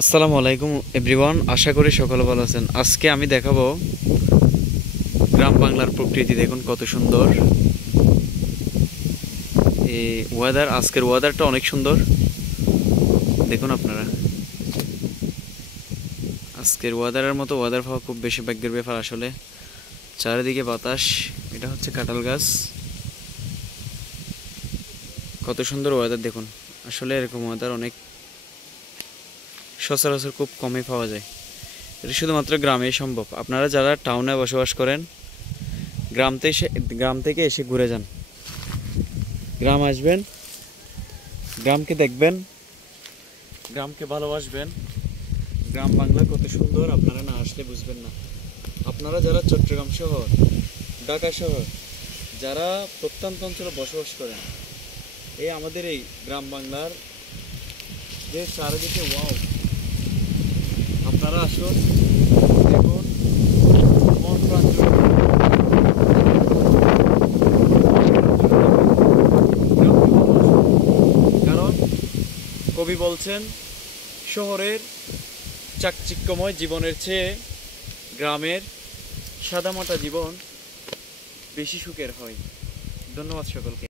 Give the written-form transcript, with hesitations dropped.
আসসালামু আলাইকুম এভরিওয়ান, আশা করি সকলে ভালো আছেন। আজকে আমি দেখাবো গ্রাম বাংলার প্রকৃতি। দেখুন কত সুন্দর এই ওয়েদার। আজকের ওয়েদারটা অনেক সুন্দর। দেখুন আপনারা, আজকের ওয়েদারের মতো ওয়েদার পাওয়া খুব বেশি ভাগ্যের ব্যাপার আসলে। চারিদিকে বাতাস, এটা হচ্ছে কাঁঠাল গাছ। কত সুন্দর ওয়েদার দেখুন। আসলে এরকম ওয়েদার অনেক সচরাচর খুব কমই পাওয়া যায়। এটা শুধুমাত্র গ্রামেই সম্ভব। আপনারা যারা টাউনে বসবাস করেন, গ্রাম থেকে এসে ঘুরে যান। গ্রাম আসবেন, গ্রামকে দেখবেন, গ্রামকে ভালোবাসবেন। গ্রাম বাংলা কত সুন্দর, আপনারা না আসলে বুঝবেন না। আপনারা যারা চট্টগ্রাম শহর, ঢাকা শহর, যারা প্রত্যন্ত অঞ্চলে বসবাস করেন, এই আমাদের এই গ্রাম বাংলার যে চারিদিকে ওয়াও, আপনারা আসুন, দেখুন, মন প্রাণ জুড়ে কারণ কবি বলছেন, শহরের চাকচিক্যময় জীবনের চেয়ে গ্রামের সাদামাটা জীবন বেশি সুখের হয়। ধন্যবাদ সকলকে।